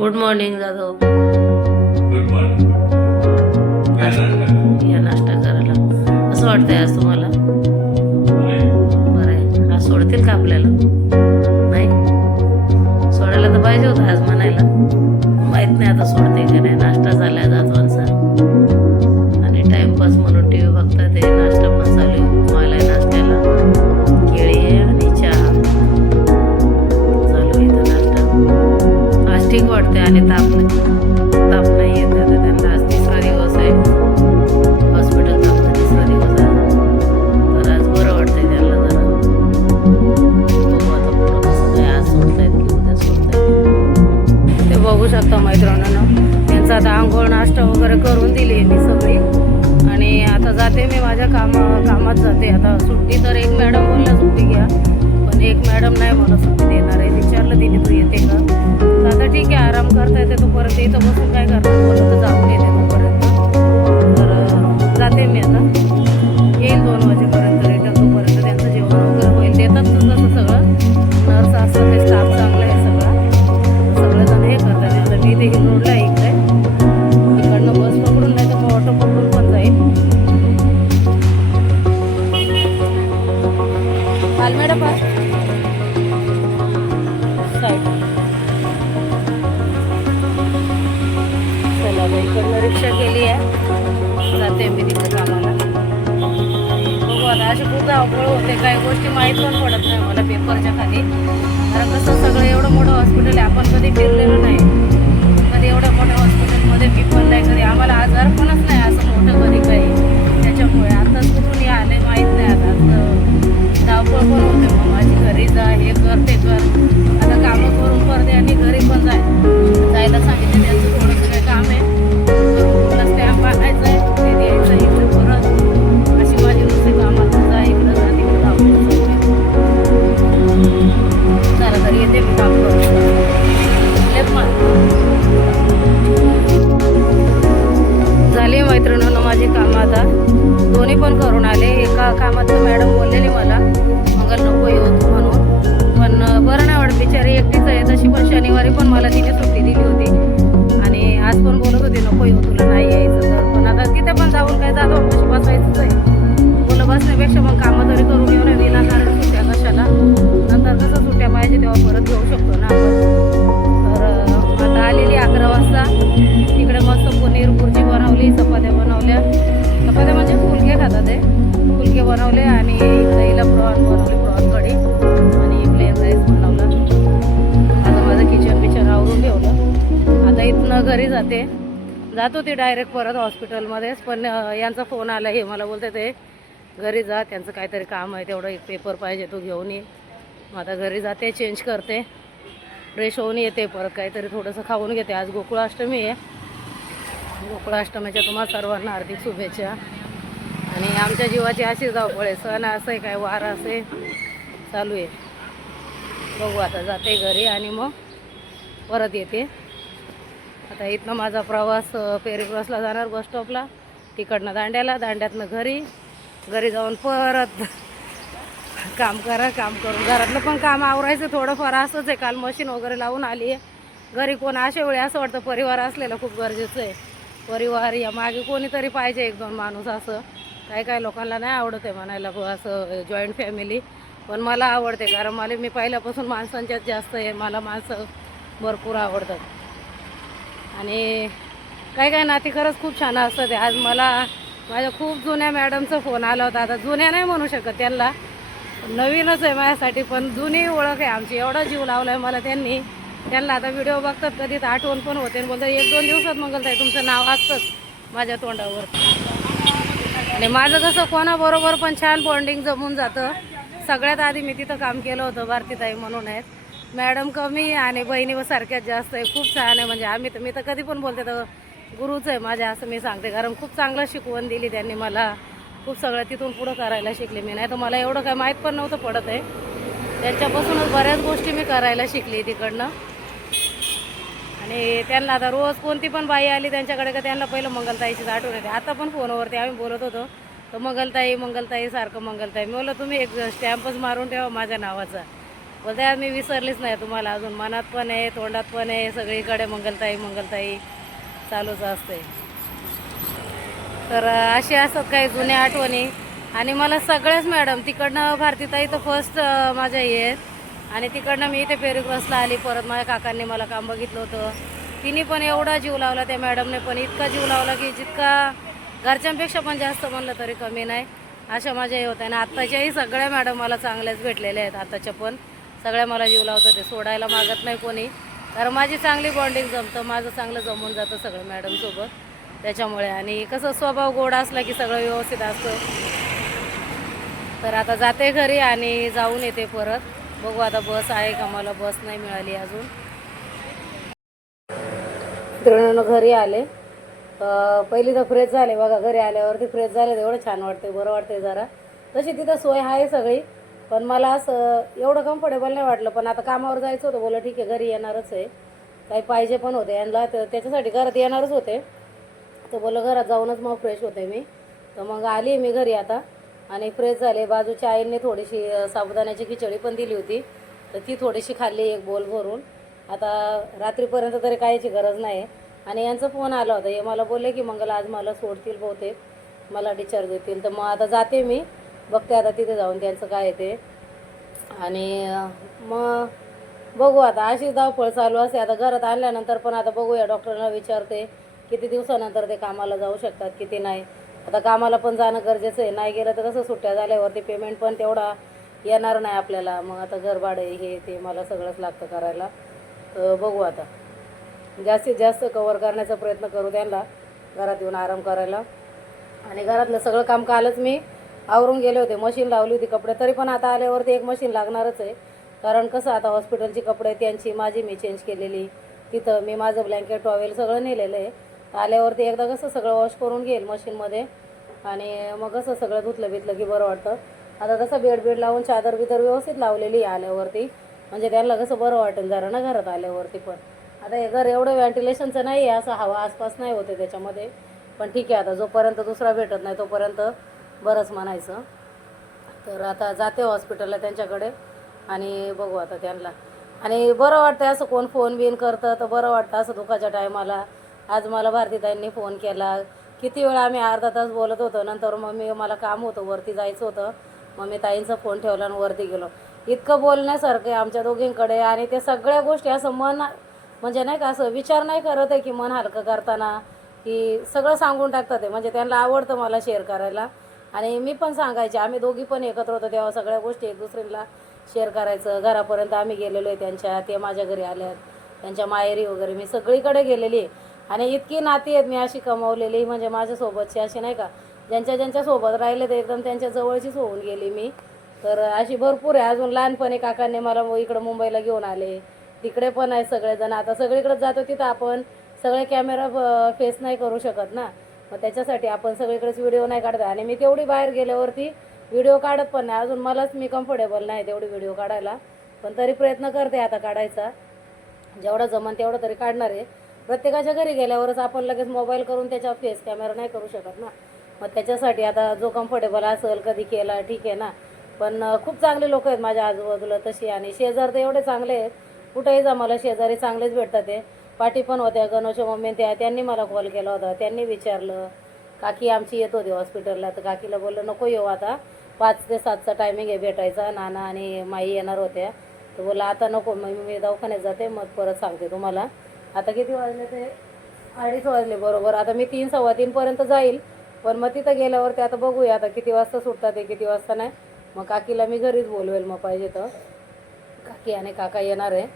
Good morning Jadhav. Good morning. या नाश्ता करायला कसं वाटतंय आज तुम्हाला? बरं आहे. आज सोडतील का आपल्याला? नाही सोडायला तर पाहिजे होतं आज म्हणायला. माहित नाही आता सोडते का नाही. नाश्ता झालाय जाधवांचा आणि टाइमपास म्हणून टी व्ही बघतात. ते नाश्ता पण चालू आहे. उपमा आलाय नाश्त्याला, केळी आहे आणि चहा चालू आहे. इथं नाश्ता आज ठीक वाटते आणि ताप नाही येत आता त्यांना. आज तिसरा दिवस आहे हॉस्पिटल चालतं, तिसरा दिवस आहे. तर आज बरं वाटतंय त्यांना जरा. बघू आता पुढं कसं काय, आज सोडतायत की उद्या सोडतायत ते बघू शकता मैत्रिणींनो. त्यांचा आता आंघोळ नाश्ता वगैरे करून दिली आहे मी सगळी आणि आता जाते मी माझ्या कामात जाते. आता सुट्टी तर एक मॅडम बोलल्या सुट्टी घ्या, पण एक मॅडम नाही मला सुट्टी देणार आहे. विचारलं तिने तू येते का, तर आता ठीक आहे आराम करता येते तोपर्यंत. इथं बसून काय करणार, बोललं तर जाऊन येते तोपर्यंत. तर जाते मी आता, येईल 2 वाजेपर्यंत रिटर्न. तोपर्यंत त्यांचं जेवण वगैरे होईल. देतात तसं सगळं, नर्स असतं ते, स्टाफ चांगला आहे सगळा, सगळेजण हे करतात. आता मी ते रोडला इकडे इकडनं बस पकडून नाही तर मग ऑटो पकडून पण जाईल. आलमेडा पास साईड. चला आता इकडनं रिक्षा केली आहे, जाते मी तिकडे कामाला. बघू आता अशी खूप धावपळ होते, काही गोष्टी माहीत पण पडत नाही मला पेपरच्या खाली. कारण कसं सगळं एवढं मोठं हॉस्पिटल आहे, आपण कधी फिरलेलो नाही. कधी एवढ्या मोठ्या हॉस्पिटलमध्ये मी पण नाही, कधी आम्हाला आजार पणच नाही असं मोठं कधी काही. त्याच्यामुळे आताच कुठून आले माहीत नाही. आता धावपळ पण होते मग माझी. घरी जा, हे कर ते कर. आता कामं करून पडते आणि घरी पण जायला सांगितलं. त्यांचं थोडंसं काही काम आहे, पूर्ण स्टॅम्प आणायचं आहे, ते द्यायचं इकडे परत. अशी माझी नुसती कामात जा, इकडं जा, तिकडं धावपळ चालू आहे. चला तर येते मी काम करून. झाली मैत्रिणींनो माझी कामं आता. दोन्ही पण करून आले. एका कामात मॅडम बोललेली मला मंगल नको येऊ म्हणून, पण बरं नाही वाटत, बिचारी एकटीच आहे. तशी पण शनिवारी पण मला तिने सुट्टी दिली होती आणि आज पण बोलत होती नको येऊ तुला नाही यायचं तर. पण आता तिथे पण जाऊन काय जातो कशी बसायचंच आहे. मुलं बसण्यापेक्षा मग कामं तरी करून येऊन विनाकारण सुट्ट्या कशाला. नंतर कसं सुट्ट्या पाहिजे तेव्हा परत घेऊ शकतो ना आपण. तर आता आलेली 11 वाजता. तिकडे मस्त पनीर भुर्जी बनवली, चपात्या बनवल्या. चपात्या म्हणजे फुलके खातात ते, फुलके बनवले आणि इकडे हिला प्रॉन बनवले, प्रॉन कढी आणि प्लेन राईस बनवला. आता माझं किचन आवरून ठेवलं. आता इथनं घरी जातो ती डायरेक्ट परत हॉस्पिटलमध्येच. पण यांचा फोन आला, हे मला बोलते ते घरी जा, त्यांचं काहीतरी काम आहे, तेवढं एक पेपर पाहिजे तो घेऊन ये. मग आता घरी जाते, चेंज करते, फ्रेश होऊन येते, परत काहीतरी थोडंसं खाऊन घेते. आज गोकुळाष्टमी आहे. गोकुळाष्टमीच्या तुम्हाला सर्वांना हार्दिक शुभेच्छा. आणि आमच्या जीवाची अशी धावपळ आहे, सण असं आहे काय वार असे चालू आहे. बघू आता जाते घरी आणि मग परत येते. आता इथनं माझा प्रवास पेरीक्रॉसला जाणार बस स्टॉपला, तिकडनं दांड्याला, दांड्यातनं घरी जाऊन परत काम करून घरातलं पण काम आवरायचं थोडंफार. असंच आहे, काल मशीन वगैरे लावून आली आहे. घरी कोण अशा वेळी असं वाटतं परिवार असलेलं खूप गरजेचं आहे. परिवार या मागे कोणीतरी पाहिजे, 1-2 माणूस. असं काही लोकांना नाही आवडत आहे म्हणायला असं जॉईंट फॅमिली, पण मला आवडते. कारण मी पहिल्यापासून माणसांच्यात जास्त आहे, मला माणसं भरपूर आवडतात. आणि काही नाती खरंच खूप छान असतात. आज मला माझ्या खूप जुन्या मॅडमचा फोन आला होता. आता जुन्या नाही म्हणू शकत त्यांना, नवीनच आहे माझ्यासाठी, पण जुनी ओळख आहे आमची. एवढा जीव लावला आहे मला त्यांना. आता व्हिडिओ बघतात कधी तर आठवण पण होते, बोलतात 1-2 दिवसात मंगलताई तुमचं नाव असतंच माझ्या तोंडावर. आणि माझं कसं कोणाबरोबर पण छान बॉन्डिंग जमून जातं. सगळ्यात आधी मी तिथं काम केलं होतं, भारतीताई म्हणून आहेत. मॅडम कमी आणि बहिणी सारख्याच जास्त आहे. खूप छान आहे, म्हणजे मी तर कधी पण बोलते तर गुरुच आहे माझ्या असं मी सांगते. कारण खूप चांगलं शिकवण दिली त्यांनी मला. खूप सगळं तिथून पुढं करायला शिकले मी. नाही तर मला एवढं काय माहीत पण नव्हतं पडत आहे. त्यांच्यापासूनच बऱ्याच गोष्टी मी करायला शिकली तिकडनं. आणि त्यांना आता रोज कोणती पण बाई आली त्यांच्याकडे का त्यांना पहिलं मंगलताईचीच आठवण येते. आता पण फोनवरती आम्ही बोलत होतो तर मंगलताई सारखं मंगलताई. मी बोललं तुम्ही एक स्टॅम्पच मारून ठेवा माझ्या नावाचा, बोलते मी विसरलीच नाही तुम्हाला, अजून मनात पण आहे, तोंडात पण आहे, सगळीकडे मंगलताई मंगलताई चालूच असते. तर असे असतात काही जुन्या आठवणी. आणि मला सगळ्याच मॅडम तिकडनं भारतीताई तर फर्स्ट माझ्या हे आहेत. आणि तिकडनं मी इथे फेरी क्रॉसला आली, परत माझ्या काकांनी मला काम बघितलं होतं. तिने पण एवढा जीव लावला, त्या मॅडमने पण इतका जीव लावला की जितका घरच्यांपेक्षा पण जास्त म्हणलं तरी कमी नाही. अशा माझ्या हे होत्या. आणि आत्ताच्याही सगळ्या मॅडम मला चांगल्याच भेटलेल्या आहेत. आत्ताच्या पण सगळ्या मला जीव लावतं, ते सोडायला मागत नाही कोणी. कारण माझी चांगली बॉन्डिंग जमतं, माझं चांगलं जमून जातं सगळं मॅडमसोबत त्याच्यामुळे. आणि कसं स्वभाव गोड असला की सगळं व्यवस्थित असतं. तर आता जाते घरी आणि जाऊन येते परत. बघू आता बस आहे का, मला बस नाही मिळाली अजून. मित्रांनो घरी आले, पहिली तर फ्रेश झाले बघा. घरी आल्यावरती फ्रेश झाले तर एवढं छान वाटते, बरं वाटते जरा. तशी तिथं सोय आहे सगळी, पण मला असं एवढं कम्फर्टेबल नाही वाटलं. पण आता कामावर जायचं होतं, बोला ठीक आहे घरी येणारच आहे, काही पाहिजे पण होते यांना, तर त्याच्यासाठी घरात येणारच होते. तर बोललं घरात जाऊनच मग फ्रेश होते मी. तर मग आली मी घरी आता आणि फ्रेश झाले. बाजूच्या आईंनी थोडीशी साबुदाण्याची खिचडी पण दिली होती, तर ती थोडीशी खाल्ली एक बोल भरून. आता रात्रीपर्यंत तरी कायची गरज नाही. आणि यांचा फोन आला होता, हे मला बोलले की मंगल आज मला सोडतील बहुतेक, मला डिस्चार्ज देतील. तर मग आता जाते मी, बघते आता तिथे जाऊन त्यांचं काय आहे ते. आणि मग बघू आता, अशीच धावपळ चालू असते. आता घरात आणल्यानंतर पण आता बघूया, डॉक्टरला विचारते किती दिवसानंतर ते कामाला जाऊ शकतात किती नाही. आता कामाला पण जाणं गरजेचं आहे, नाही गेलं तर कसं सुट्ट्या झाल्यावरती पेमेंट पण तेवढा येणार नाही आपल्याला. मग आता घर भाडे हे ते मला सगळंच लागतं करायला. तर बघू आता, जास्तीत जास्त कवर करण्याचा प्रयत्न करू त्यांना, घरात येऊन आराम करायला. आणि घरातलं सगळं काम कालच मी आवरून गेले होते, मशीन लावली होती कपडे, तरी पण आता आल्यावरती एक मशीन लागणारच आहे. कारण कसं आता हॉस्पिटलची कपडे त्यांची माझी मी चेंज केलेली, तिथं मी माझं ब्लँकेट टॉवेल सगळं नेलेलं आहे. आल्यावरती एकदा कसं सगळं वॉश करून घेईल मशीनमध्ये, आणि मग कसं सगळं धुतलं बितलं की बरं वाटतं. आता कसं बेड लावून चादर बिदर व्यवस्थित लावलेली आहे आल्यावरती, म्हणजे त्यांना कसं बरं वाटेल जरा ना घरात आल्यावरती. पण आता हे घर एवढं व्हेंटिलेशनचं नाही आहे, असं हवा आसपास नाही होते त्याच्यामध्ये. पण ठीक आहे, आता जोपर्यंत दुसरा भेटत नाही तोपर्यंत बरंच म्हणायचं. तर आता जाते हॉस्पिटलला त्यांच्याकडे आणि बघू आता त्यांना. आणि बरं वाटतं असं कोण फोन बिन करतं तर बरं वाटतं असं दुःखाच्या टायमाला. आज मला भारतीताईंनी फोन केला, किती वेळा आम्ही अर्धा तास बोलत होतो. नंतर मग मला काम होतं, वरती जायचं होतं, मग मी ताईंचा फोन ठेवला आणि वरती गेलो. इतकं बोलण्यासारखं आहे आमच्या दोघींकडे. आणि ते सगळ्या गोष्टी असं मन म्हणजे नाही का, असं विचार नाही करत आहे की मन हलकं करताना की सगळं सांगून टाकतात ते. म्हणजे त्यांना आवडतं मला शेअर करायला, आणि मी पण सांगायचे. आम्ही दोघी पण एकत्र होतो तेव्हा सगळ्या गोष्टी एक दुसरीला शेअर करायचं. घरापर्यंत आम्ही गेलेलो आहे त्यांच्या, ते माझ्या घरी आल्यात, त्यांच्या माहेरी वगैरे मी सगळीकडे गेलेली आहे. आणि इतकी नाती आहेत मी अशी कमावलेली, म्हणजे माझ्यासोबतची अशी नाही का, ज्यांच्यासोबत राहिले तर एकदम त्यांच्या जवळचीच होऊन गेली मी. तर अशी भरपूर आहे. अजून लहानपणी काकांनी मला इकडं मुंबईला घेऊन आले, तिकडे पण आहे सगळेजण. आता सगळीकडे जातो तिथं आपण सगळे कॅमेरा फेस नाही करू शकत ना, मग त्याच्यासाठी आपण सगळीकडेच व्हिडिओ नाही काढत. आणि मी तेवढी बाहेर गेल्यावरती व्हिडिओ काढत पण नाही अजून, मलाच मी कम्फर्टेबल नाही तेवढी व्हिडिओ काढायला. पण तरी प्रयत्न करते आता काढायचा, जेवढा जमन तेवढं तरी काढणार आहे. प्रत्येकाच्या घरी गेल्यावरच आपण लगेच मोबाईल करून त्याच्यावर फेस कॅमेरा नाही करू शकत ना, मग त्याच्यासाठी आता जो कम्फर्टेबल असेल कधी केला ठीक आहे ना. पण खूप चांगले लोक आहेत माझ्या आजूबाजूला तशी. आणि शेजार तर एवढे चांगले आहेत, कुठेही जा मला शेजारी चांगलेच भेटतात. ते पाठी पण होत्या, गणोच्या मम्मी त्यांनी मला कॉल केला होता, त्यांनी विचारलं. काकी आमची येत होती हॉस्पिटलला, तर काकीला बोललं नको येऊ आता, 5 ते 7चा टायमिंग आहे भेटायचा, नाना आणि माई येणार होत्या. तर बोला आता नको, मग मी दवाखान्यात जाते मग परत सांगते तुम्हाला. आता किती वाजले, ते 2:30 वाजले बरोबर. आता मी 3 सव्वा 3पर्यंत जाईल, पण मग तिथं गेल्यावरती आता बघूया आता किती वाजता सुटतात ते किती वाजता नाही. मग काकीला मी घरीच बोलवेल मग पाहिजे तर, काकी आणि काका येणार आहे,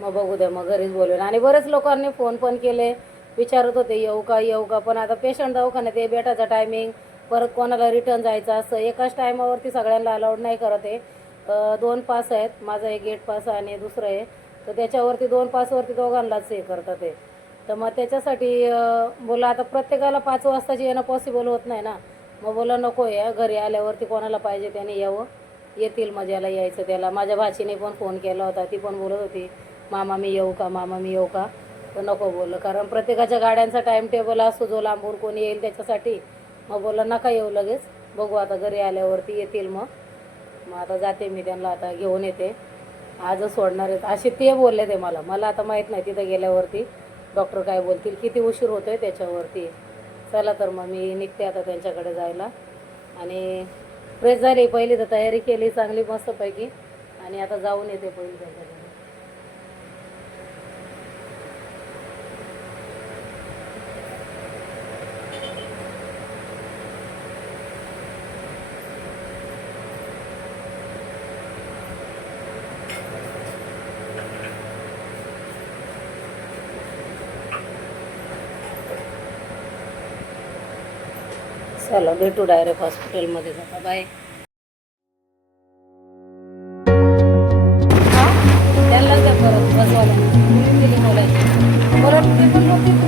मग बघू द्या मग घरीच बोलवेल. आणि बरेच लोकांनी फोन पण केले, विचारत होते येऊ का येऊ का. पण आता पेशंट दवाखान्यात आहे, बेटाचा टायमिंग, परत कोणाला रिटर्न जायचं असं एकाच टायमावरती सगळ्यांना अलाउड नाही करत आहे. 2 पास आहेत, माझा एक गेट पास आणि दुसरं आहे, तर त्याच्यावरती 2 पासवरती दोघांनाच हे करतात आहे. तर मग त्याच्यासाठी बोला आता प्रत्येकाला 5 वाजताची येणं पॉसिबल होत नाही ना. मग बोला नको या, घरी आल्यावरती कोणाला पाहिजे त्याने यावं, येतील मग ज्याला यायचं त्याला. माझ्या भाचीने पण फोन केला होता, ती पण बोलत होती मामा मी येऊ का, मामा मी येऊ का. तर नको बोललं, कारण प्रत्येकाच्या गाड्यांचा टाईम टेबल असतो, जो लांबून कोणी येईल त्याच्यासाठी. मग बोललं नका येऊ लगेच, बघू आता घरी आल्यावरती येतील. मग आता जाते मी त्यांना आता घेऊन येते. आजच सोडणार आहेत असे ते बोलले ते मला आता माहीत नाही तिथं गेल्यावरती डॉक्टर काय बोलतील, किती उशीर होतोय त्याच्यावरती. चला तर मग मी निघते आता त्यांच्याकडे जायला. आणि फ्रेश झाली, पहिली तर तयारी केली चांगली मस्तपैकी आणि आता जाऊन येते पहिली त्यांच्याकडे. चला भेटू डायरेक्ट हॉस्पिटलमध्ये जाता. बाय. त्यांना त्या परत बसवायला दिली बोलायची परत ते पण बोलते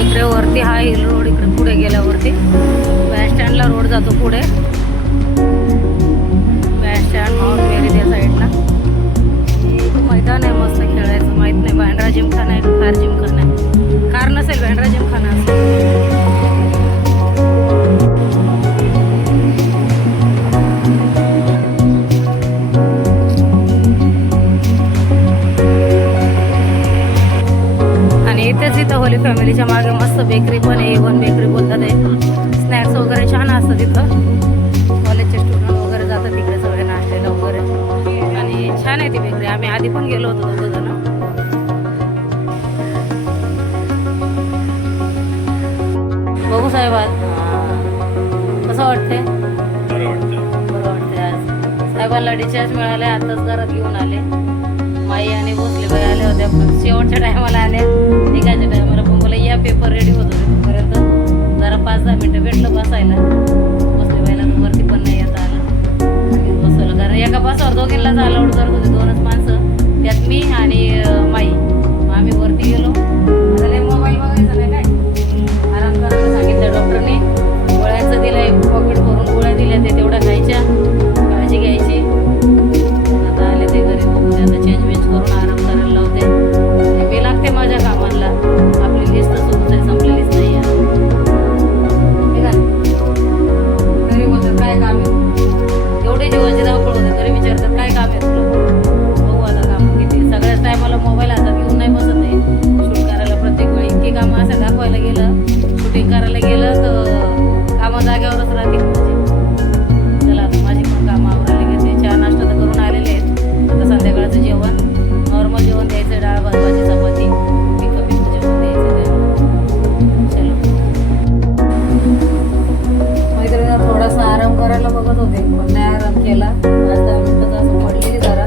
इकडे वरती हा हिल रोड, इकडे पुढे गेल्यावरती बस स्टँडला रोड जातो. पुढे बस स्टँड माउंट मेरी त्या साईडला एक मैदान आहे मस्त खेळायचं. माहीत नाही बँड्रा जिमखाना आहे का कार जिमखाना आहे. कार नसेल, बँड्रा जिमखाना असेल. इथेच इथं होली फॅमिलीच्या मागे मस्त बेकरी पण आहे. A1 बेकरी बोलतात ते. स्नॅक्स वगैरे छान असतं तिथं. कॉलेजचे स्टुडंट वगैरे जातात तिकडे सगळे नाश्त्याला वगैरे आणि छान आहे ती बेकरी. आम्ही आधी पण गेलो होतो दोघं जण. बघू साहेब आज कसं वाटतंय? बरं वाटतं. बरं वाटतंय. आज साहेबांना डिस्चार्ज मिळाले, आताच घरात घेऊन आले. माई आणि भोसले बाई आले होत्या पण शेवटच्या टायमाला आल्या. निघायच्या टायमाला पण बोला या पेपर रेडी होत होते तोपर्यंत जरा 5-10 मिनटं भेटलं बसायला. भोसले बाईला तर वरती पण नाही येता आलं आणि बसवलं कारण एका बसावर दोघींनाच अलाउड करत होते, 2च माणसं त्यात मी आणि माई. मग आम्ही वरती गेलो. आता लय मोबाईल बघायचा नाही काय, आराम करायला सांगितलं डॉक्टरने. गोळ्याचं दिलंय, पॉकेट भरून गोळ्या दिल्या ते तेवढ्या खायच्या, काळजी घ्यायची. आता आले ते घरी बघू आता चेंज वेंज करून आराम करायला लावते. मी लागते माझ्या कामाला. आपली लिस्ट सुरूच आहे, संपलेलीच नाही आहे. ठीक आहे तरी बोलतात काय काम आहे, एवढे जीवाची धावपळ होते तरी विचारतात काय काम आहे तुला. बघू आता काम किती. सगळ्याच टायमाला मोबाईल हातात घेऊन नाही बसत आहे शूट करायला. प्रत्येक वेळी इतकी कामं असं दाखवायला गेलं, शूटिंग करायला गेलं तर कामं जाग्यावरच राहतील म्हणजे. चला आता माझी पण कामं आवरायला घेते. चहा नाश्ता तर करून आलेले आहेत. आता संध्याकाळचं जेवण नॉर्मल जेवण द्यायचं, डाळ भात भाजी चपाती पिकं पिकं जेवण द्यायचं त्यांना. चलो मैत्रिणीला थोडासा आराम करायला बघत होते पण नाही आराम केला. 5-10 मिनटं असं पडलेली जरा.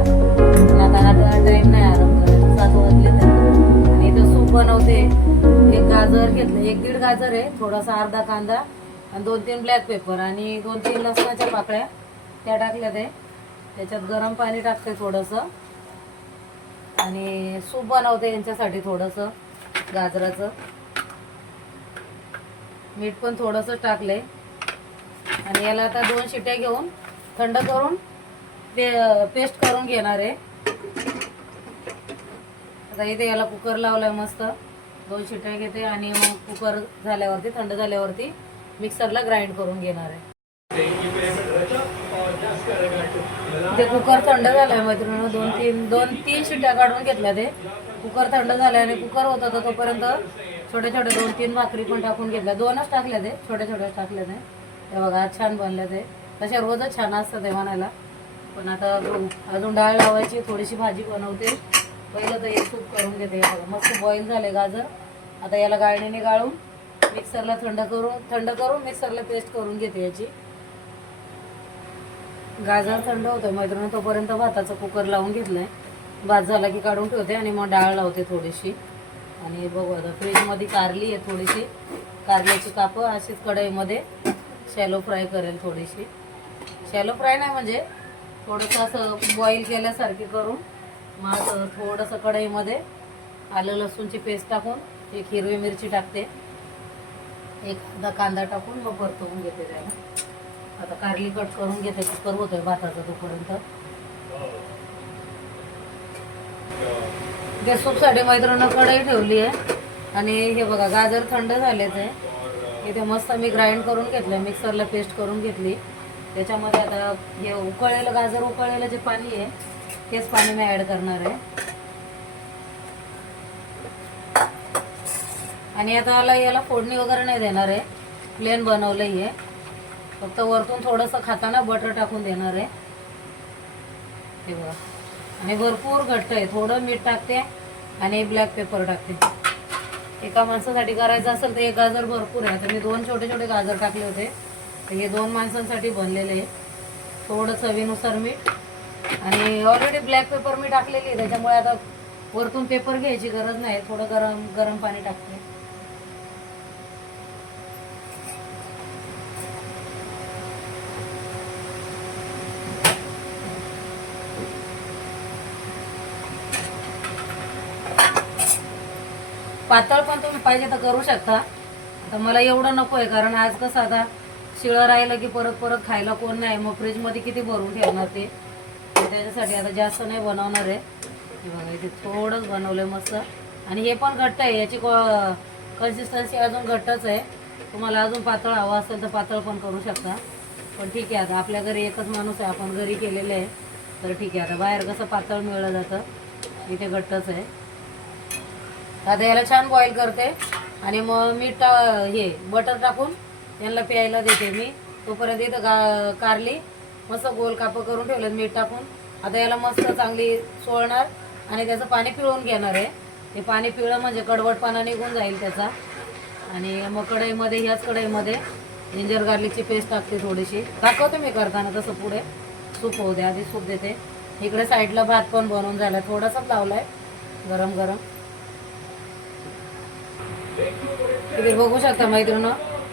आता टाईम नाही आराम करायला, 7 वाजले तरी. आणि इथं सूप बनवते. एक गाजर घेतलं, 1-1.5 गाजर आहे, थोडासा अर्धा कांदा आणि 2-3 ब्लॅक पेपर आणि 2-3 लसणाच्या पाकळ्या त्या टाकल्या ते. त्याच्यात गरम पाणी टाकते थोडंसं आणि सूप बनवते यांच्यासाठी थोडंसं गाजराचं. मीठ पण थोडंसं टाकले आणि याला आता 2 शिट्या घेऊन थंड करून पेस्ट करून घेणार आहे. आता इथे याला कुकर लावलाय मस्त. 2 शिट्या घेते आणि मग कुकर झाल्यावरती थंड झाल्यावरती मिक्सरला ग्राइंड करून घेणार आहे. ते कुकर थंड झालाय मैत्रिणी. 2-3 शिट्ट्या काढून घेतल्या. ते कुकर थंड झालाय आणि कुकर होत होता तोपर्यंत छोट्या छोट्या 2-3 भाकरी पण टाकून घेतल्या. 2च टाकल्या ते, छोट्या छोट्या टाकल्या ते बघा. आज छान बनल्या ते. तशा रोजच छान असतं ते म्हणायला. पण आता अजून डाळ लावायची, थोडीशी भाजी बनवते. पहिलं तर हे सूप करून घेते. बघा मस्त बॉईल झाले गाजर. आता याला गाळणीने गाळून मिक्सरला थंड करून मिक्सरला पेस्ट करून घेते याची. गाजर थंड होतं मैत्रिणी तोपर्यंत भाताचं कुकर लावून घेतलंय. भात झाला की काढून ठेवते आणि मग डाळ लावते थोडीशी. आणि बघू आता फ्रीजमध्ये कारली आहे थोडीशी, कारल्याची कापं अशीच कढईमध्ये शॅलो फ्राय करेल. थोडीशी शॅलो फ्राय नाही म्हणजे थोडंसं असं बॉईल केल्यासारखी करून मग असं थोडंसं कढईमध्ये आलं लसूणची पेस्ट टाकून एक हिरवी मिरची टाकते, एक अर्धा कांदा टाकून मग परतवून घेते त्याला. आता कारली कट करून घेते, कुकर होतोय भाताचा तोपर्यंत. त्या सूपसाठी मैत्रिणीनं कढई ठेवली आहे आणि हे बघा गाजर थंड झालेच आहे. इथे मस्त मी ग्राइंड करून घेतलं, मिक्सरला पेस्ट करून घेतली. त्याच्यामध्ये आता हे उकळलेलं गाजर उकळलेलं जे पाणी आहे तेच पाणी मी ॲड करणार आहे. आणि आता याला फोडणी वगैरे नाही देणार आहे, प्लेन बनवलं आहे. फक्त वरतून थोडंसं खाताना बटर टाकून देणार आहे. हे बघा आणि भरपूर घट्ट आहे. थोडं मीठ टाकते आणि ब्लॅक पेपर टाकते. एका माणसासाठी करायचं असेल तर एक गाजर भरपूर आहे. आता मी 2 छोटे छोटे गाजर टाकले होते, तर हे 2 माणसांसाठी बनलेले आहे. थोडं चवीनुसार मीठ आणि ऑलरेडी ब्लॅक पेपर मी टाकलेली आहे, त्याच्यामुळे आता वरतून पेपर घ्यायची गरज नाही. थोडं गरम गरम पाणी टाकते. पातळ पण तुम्ही पाहिजे तर करू शकता. आता मला एवढं नको आहे, कारण आज कसं आता शिळं राहिलं की परत परत खायला कोण नाही, मग फ्रीजमध्ये किती भरून ठेवणार ते. त्याच्यासाठी आता जास्त नाही बनवणार आहे. हे बघा इथे थोडंच बनवलं मस्त. आणि हे पण घट्ट आहे, याची कन्सिस्टन्सी अजून घट्टच आहे. तुम्हाला अजून पातळ हवं असेल तर पातळ पण करू शकता. पण ठीक आहे, आता आपल्या घरी एकच माणूस आहे, आपण घरी केलेलं आहे तर ठीक आहे. आता बाहेर कसं पातळ मिळलं जातं, इथे घट्टच आहे. आता याला छान बॉईल करते आणि मग मीठ हे बटर टाकून यांना प्यायला देते मी. तोपर्यंत इथं कारली मस्त गोल कापं करून ठेवलं मीठ टाकून. आता याला मस्त चांगली सोळणार आणि त्याचं पाणी पिळून घेणार आहे. हे पाणी पिळलं म्हणजे कडवटपणा निघून जाईल त्याचा. आणि मग कढईमध्ये ह्याच कढईमध्ये जिंजर गार्लिकची पेस्ट टाकते थोडीशी. दाखवते मी करताना तसं पुढे. सूप होऊ द्या, आधी सूप देते. इकडे साईडला भात पण बनवून झाला, थोडासाच लावलाय गरम गरम. इथे बघू शकता मैत्रिणी,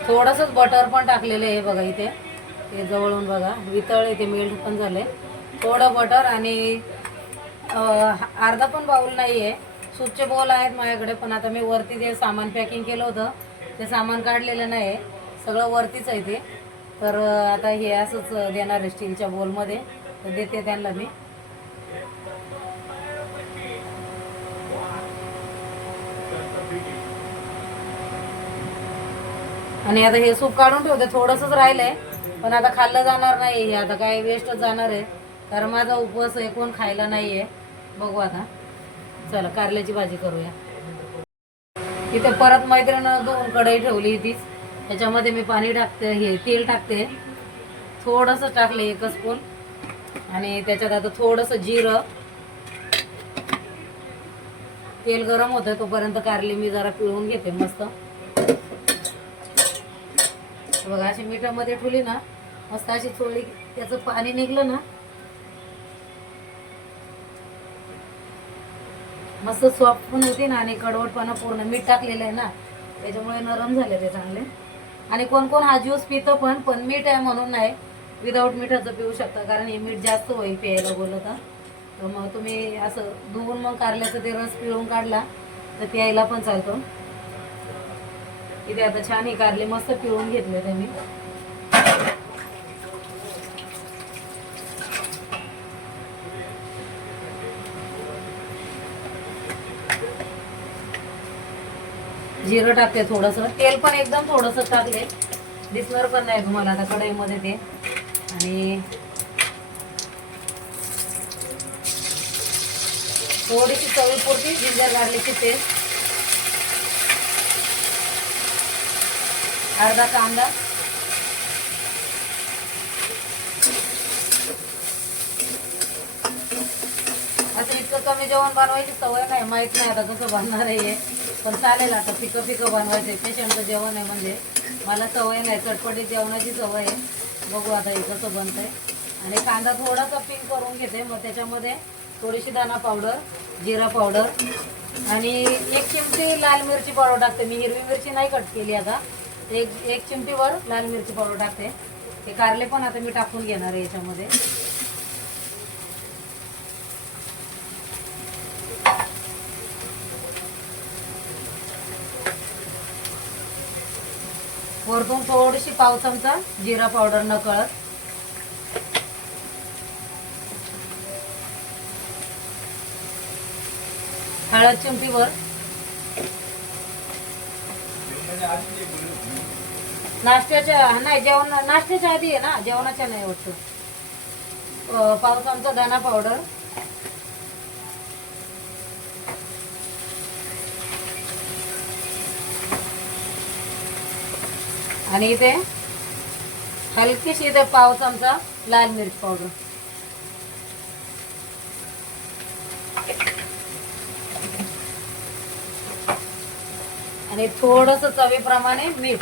थोडंसंच बटर पण टाकलेलं आहे बघा. इथे हे जवळून बघा वितळ इथे मेल्ट पण झाले. थोडं बटर आणि अर्धा पण बाउल नाही आहे. सूपचे बॉल आहेत माझ्याकडे, पण आता मी वरती जे सामान पॅकिंग केलं होतं ते सामान काढलेलं नाही आहे, सगळं वरतीच आहे ते. तर आता हे असंच देणार आहे स्टीलच्या बोलमध्ये, तर देते त्यांना मी. आणि आता हे सूप काढून ठेवते, थोडंसंच राहिलंय पण आता खाल्लं जाणार नाही. हे आता काय वेस्टच जाणार आहे, कारण माझा उपवास आहे, कोण खायला नाही आहे. बघू आता. चला कारल्याची भाजी करूया. इथे परत मैत्रिणीनं 2 कढई ठेवली तीच. त्याच्यामध्ये मी पाणी टाकते, हे तेल टाकते. थोडंसं टाकले 1 स्पून. आणि त्याच्यात आता थोडंसं जिरं. तेल गरम होतं तोपर्यंत कारली मी जरा पिळून घेते मस्त. बघा अशी मिठामध्ये ठेवली ना मस्त, अशी थोडी त्याचं पाणी निघलं ना मस्त सॉफ्ट पण होती ना. आणि कडवटपणा पूर्ण, मीठ टाकलेलं आहे ना त्याच्यामुळे नरम झाले ते चांगले. आणि कोण कोण हा ज्यूस पितं पण मीठ आहे म्हणून नाही, विदाऊट मिठाचं पिऊ शकता, कारण हे मीठ जास्त होईल प्यायला बोलत. तर मग तुम्ही असं धुवून मग कारल्याचं ते रस पिळून काढला तर प्यायला पण चालतो. इथे आता छान ही कारली मस्त पिळून घेतले ते मी. जिरं टाकते थोडंसं, तेल पण एकदम थोडंसं टाकले, दिसणार पण नाही तुम्हाला आता कढईमध्ये ते. आणि थोडीशी चवीपुरती जिंजर गार्लिकची पेस्ट, अर्धा कांदा, असं इतकं कमी जेवण बनवायची सवय नाही, माहित नाही आता कसं बनणार आहे, पण चालेल. आता फिकं फिकं बनवायचं, पेशंटचं जेवण आहे म्हणजे मला सवय नाही, चटपटीत जेवणाची सवय आहे. बघू आता हे कसं बनतंय. आणि कांदा थोडासा पिंक करून घेते, मग त्याच्यामध्ये थोडीशी दाणा पावडर, जिरा पावडर आणि 1 चिमटी लाल मिरची पावडर टाकते मी. हिरवी मिरची नाही कट केली आता, एक चिमटीवर लाल मिरची पावडर टाकते. हे कारले पण आता मी टाकून घेणार आहे याच्यामध्ये. वरतून थोडीशी पाव चमचा जिरा पावडर नकळत. हळद चिमटीवर. नाश्त्याच्या नाही नाश्त्याच्या आधी आहे ना, जेवणाच्या नाही वाटतं. पाव चमचा धना पावडर. आणि इथे हलकीशी इथे पाव चमचा लाल मिरच पावडर. आणि थोडस चवीप्रमाणे मीठ,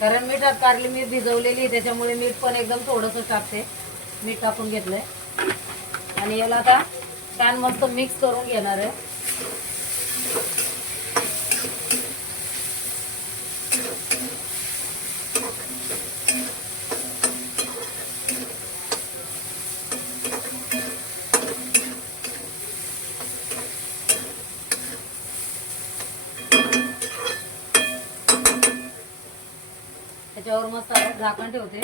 कारण मिठात कारली मी भिजवलेली त्याच्यामुळे मीठ पण एकदम थोडंसं टाकते. मीठ टाकून घेतलंय आणि याला आता छान मस्त मिक्स करून घेणार आहे. त्याच्यावर मस्त झाकण ठेवते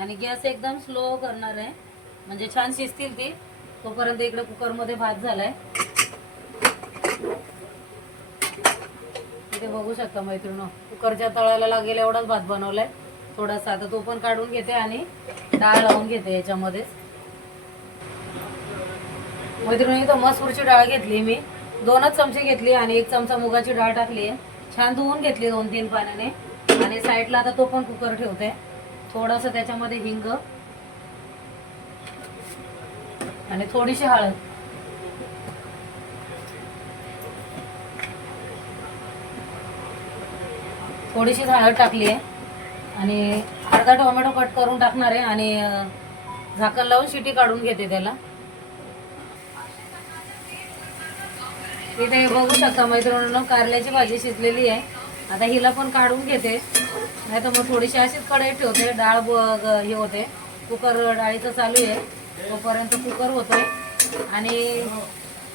आणि गॅस एकदम स्लो करणार आहे, म्हणजे छान शिजतील ती. तोपर्यंत इकडे कुकरमध्ये भात झालाय. इथे बघू शकता मैत्रिणी, कुकरच्या तळाला लागेल एवढाच भात बनवलाय थोडासा. आता तो पण काढून घेते आणि डाळ लावून घेते याच्यामध्ये. मैत्रिणी इथं मसूरची डाळ घेतली मी, 2च चमचे घेतली आणि 1 चमचा मुगाची डाळ टाकली आहे. छान धुवून घेतली 2-3 पाण्याने. आणि साईडला आता तो पण कुकर ठेवते. थोडस त्याच्यामध्ये हिंग आणि थोडीशी हळद. थोडीशी हळद टाकली आहे आणि अर्धा टोमॅटो कट करून टाकणार आहे आणि झाकण लावून शिटी काढून घेते त्याला. इथे बघू शकता मैत्रिणींनो, कारल्याची भाजी शिजलेली आहे. आता हिला पण काढून घेते, नाही तर मग थोडीशी अशीच कढईत ठेवते. डाळ हे होते, कुकर डाळीचं चालू आहे तोपर्यंत कुकर होतोय. आणि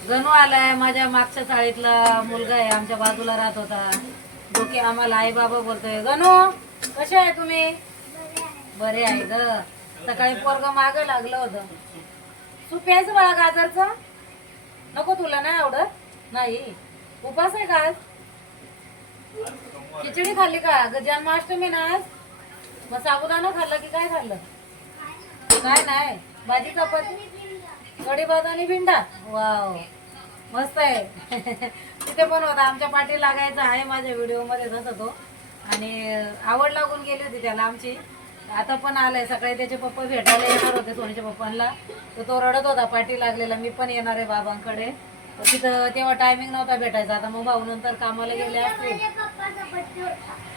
गणू आलाय, माझ्या मागच्या चाळीतला मुलगा आहे, आमच्या बाजूला राहत होता. जो की आम्हाला आई बाबा बोलतोय. गणू कसे आहे तुम्ही? बरे आहे ग. सकाळी पोरग मागं लागलं होतं. तू प्यायचं बाळा गाजरचं? नको तुला नाही आवडत? नाही, उपास आहे का आज? खिचडी खाल्ली का? जन्माष्टमी ना आज. मग साबुदाणा खाल्ला की काय खाल्लं? काय नाही, भाजी चपाती कढी भात आणि भिंडा. वाव मस्त आहे. तिथे पण होता, आमच्या पाठी लागायचा आहे माझ्या व्हिडिओ मध्ये तसा तो. आणि आवड लागून गेली होती त्याला आमची. आता पण आलाय. सकाळी त्याचे पप्पा भेटायला येणार होते, सोनीच्या पप्पांना. तर तो रडत होता पाठी लागलेला, मी पण येणार आहे बाबांकडे. तिथं तेव्हा टायमिंग नव्हता भेटायचा. आता मग भाऊ नंतर कामाला गेले असतील.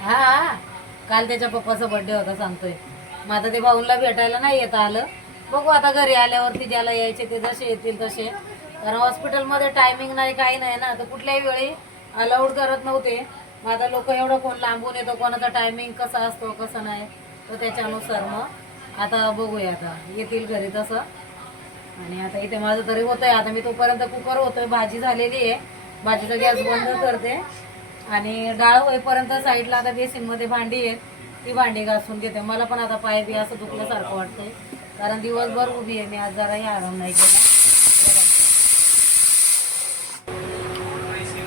हा, काल त्याच्या पप्पाचा बर्थडे होता सांगतोय. मग आता ते भाऊला भेटायला नाही येता आलं. बघू आता घरी आल्यावरती ज्याला यायचे ते जसे येतील तसे. कारण हॉस्पिटलमध्ये टायमिंग नाही, काही नाही ना, तर कुठल्याही वेळी अलाउड करत नव्हते. मग आता लोक एवढं कोण लांबून येतो, कोणाचा टायमिंग कसा असतो कसं नाही, तर त्याच्यानुसार मग आता बघूया आता येतील घरी तसं. आणि आता इथे माझं तरी होतंय. आता मी तोपर्यंत कुकर होतोय, भाजी झालेली आहे. भाजीचा गॅस बंद करते आणि डाळ होईपर्यंत साईडला आता बेसिनमध्ये भांडी आहेत, ती भांडी घासून घेते. मला पण आता पाय बी असं दुखल्यासारखं वाटतंय, कारण दिवसभर उभी आहे मी आज, जराही आराम नाही केला.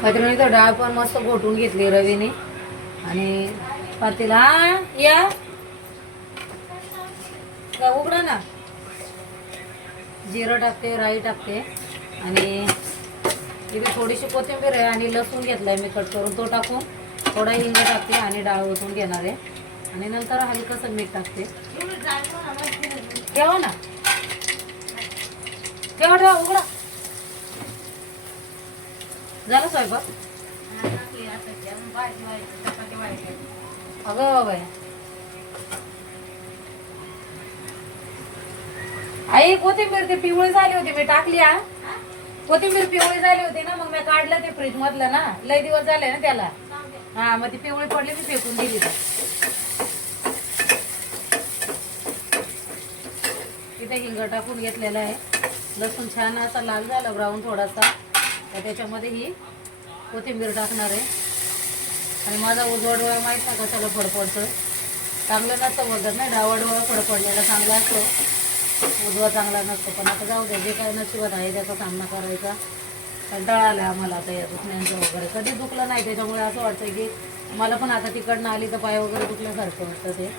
मैत्रिणी तर डाळ पण मस्त घोटून घेतली रवीने. आणि पातेला हा या उघडा ना. जिरं टाकते, राई टाकते आणि इथे थोडीशी कोथिंबीर आहे आणि लसूण घेतलाय मी कट करून, तो टाकून थोडा हिंग टाकते आणि डाळ ओतून घेणार आहे. आणि नंतर हलकंसं मीठ टाकते. ठेवा ना, ठेवा ठेवा, उघडा. झालं स्वयंपाक? अगं बाई, आई कोथिंबीर ती पिवळी झाली होती, मी टाकली. हा, कोथिंबीर पिवळी झाली होती ना, मग मी काढलं ते फ्रीज मधलं ना, लय दिवस झाले ना त्याला. हा, मग ती पिवळी पडली, मी फेकून दिली. इथे हिंग टाकून घेतलेला आहे. लसूण छान असा लाल झाला ब्राऊन थोडासा, तर त्याच्यामध्ये ही कोथिंबीर टाकणार आहे. आणि माझा उजवा डोळा माहीत ना कशाला फडफडतं, चांगलं नसतं बोलतात नाही, डावा डोळा फडफडलेला चांगला असतो, उजवा चांगला नसतो. पण आता जाऊ दे, जे काय नशिबात आहे त्याचा सामना करायचा. कंटाळा आला आम्हाला आता या दुखण्यांचं वगैरे. कधी दुखलं नाही, त्याच्यामुळे असं वाटतं की मला पण आता तिकडनं आली तर पाय वगैरे दुखल्यासारखं वाटतं ते.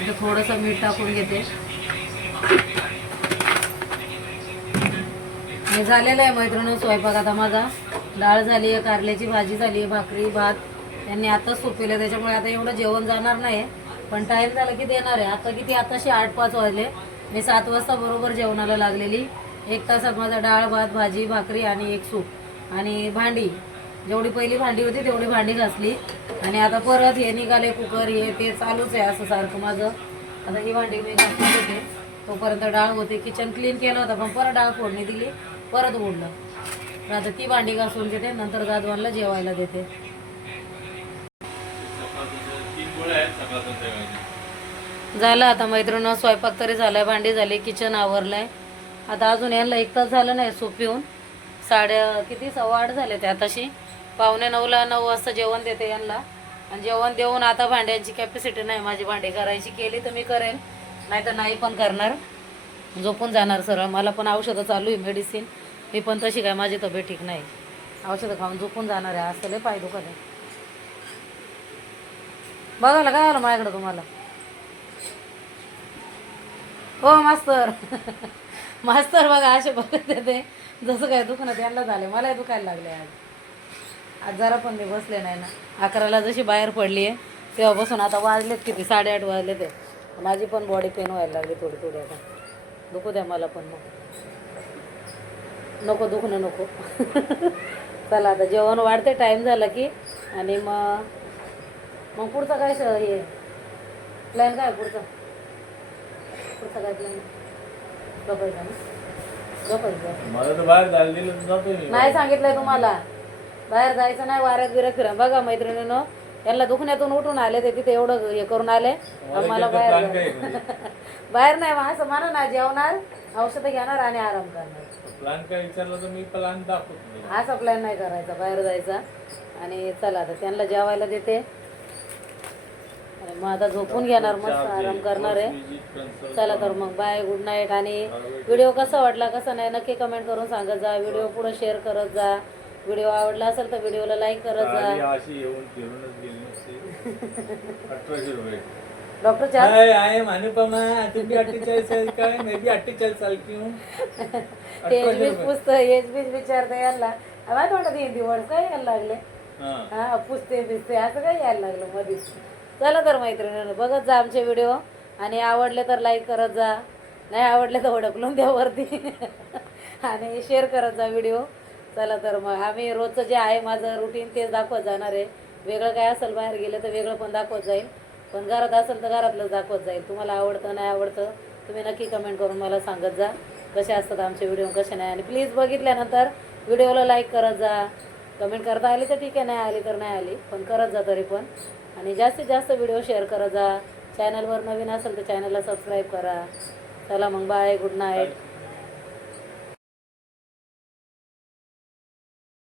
इथं थोडंसं मीठ टाकून घेते. हे झालेलं आहे मैत्रिणी स्वयंपाक आता माझा. डाळ झाली आहे, कारल्याची भाजी झाली आहे, भाकरी भात त्यांनी आताच सोपेलं, त्याच्यामुळे आता एवढं जेवण जाणार नाही. पण टाईम झाला की देणार आहे. आता किती, आताशी 8-5 वाजले. मी 7 वाजता बरोबर जेवणाला लागलेली. 1 तासात माझा डाळ भात भाजी भाकरी आणि एक सूप आणि भांडी, जेवढी पहिली भांडी होती तेवढी भांडी घासली. आणि आता परत हे निघाले कुकर, हे ते चालूच आहे असं सारखं माझं. आता ही भांडी मी घासून होते, तोपर्यंत डाळ होते. किचन क्लीन केलं होतं, पण परत डाळ फोडणी दिली, परत ओढलं. तर आता ती भांडी घासून घेते, नंतर जाधवांना जेवायला देते. झालं आता मैत्रिणी स्वयंपाक तरी झालाय, भांडी झाली, किचन आवरलंय. आता अजून यांना 1 तास झालं नाही सूप पिऊन. किती 7:15 झाले ते आताशी. 8:45ला 9 वाजता जेवण देते यांना. आणि जेवण देऊन आता भांड्यांची कॅपॅसिटी नाही माझी भांडी करायची. केली तर मी करेन, नाही तर नाही पण करणार, झोपून जाणार सरळ. मला पण औषधं चालू आहे, मेडिसिन. मी पण तशी काय, माझी तब्येत ठीक नाही, औषधं खाऊन झोपून जाणार आहे. असं लय पाय दुखत आहे. बघायला काय आलं माझ्याकडं तुम्हाला? हो मास्तर. मास्तर बघा असे बघत येते, जसं काय दुखणं त्यांना झाले, मलाही दुखायला लागले. आज जरा पण मी बसले नाही ना. 11ला जशी बाहेर पडली आहे तेव्हापासून आता वाजलेत किती, 8:30 वाजले. ते माझी पण बॉडी पेन व्हायला लागली थोडी थोडी. आता दुखू द्या मला पण, मग नको दुखणं नको. चला आता जेवण वाढते, टाईम झाला की. आणि मग पुढचं काय हे प्लॅन काय पुढचा काय प्लॅन? झोपायचा ना, झोपायचं. मला तर बाहेर झालेलं जातो नाही सांगितलंय तुम्हाला, बाहेर जायचं नाही, वाऱ्यात बिऱ्यात फिरा. बघा मैत्रिणीनं, यांना दुखण्यातून उठून आले ते, तिथे एवढं हे करून आले. मला बाहेर बाहेर नाही, मग असं म्हणा ना, जेवणार, औषधं घेणार आणि आराम करणार. प्लॅन काय विचारला तर मी प्लॅन दाखवतो. असा प्लॅन नाही करायचा, बाहेर जायचा. आणि चला आता त्यांना जेवायला देते. आणि मग आता झोपून घेणार, मस्त आराम करणार आहे. चला तर मग बाय, गुड नाईट. आणि व्हिडिओ कसा वाटला कसा नाही नक्की कमेंट करून सांगत जा. व्हिडिओ पुढे शेअर करत जा. व्हिडिओ आवडला असेल तर व्हिडिओला लाईक करत जा. डॉक्टर चार्ज आहे अनुपमा, तुम्ही 48 काय, मी बी 48 साल की हूं. एज बीज विचारते यांना. माहिती वाटत हिंदी वर्ड काय यायला लागले, हा पुसते बिसते असं काय यायला लागलं मध्येच. चला तर मैत्रिणींनो, बघत जा आमचे व्हिडिओ. आणि आवडले तर लाईक करत जा, नाही आवडले तर ओळखलून द्या वरती. आणि शेअर करत जा व्हिडिओ. चला तर मग आम्ही रोजचं जे आहे माझं रुटीन तेच दाखवत जाणार आहे. वेगळं काय असेल बाहेर गेलं तर वेगळं पण दाखवत जाईल, पण घरात असेल तर घरातलंच दाखवत जाईल. तुम्हाला आवडतं नाही आवडतं तुम्ही नक्की कमेंट करून मला सांगत जा कसे असतात आमचे व्हिडिओ, कसे नाही. आणि प्लीज बघितल्यानंतर व्हिडिओला लाईक करत जा. कमेंट करता आली तर ठीक आहे, नाही आली तर नाही आली, पण करत जा तरी पण. आणि जास्तीत जास्त व्हिडिओ शेअर करत जा. चॅनलवर नवीन असेल तर चॅनलला सबस्क्राईब करा. चला मग बाय, गुड नाईट.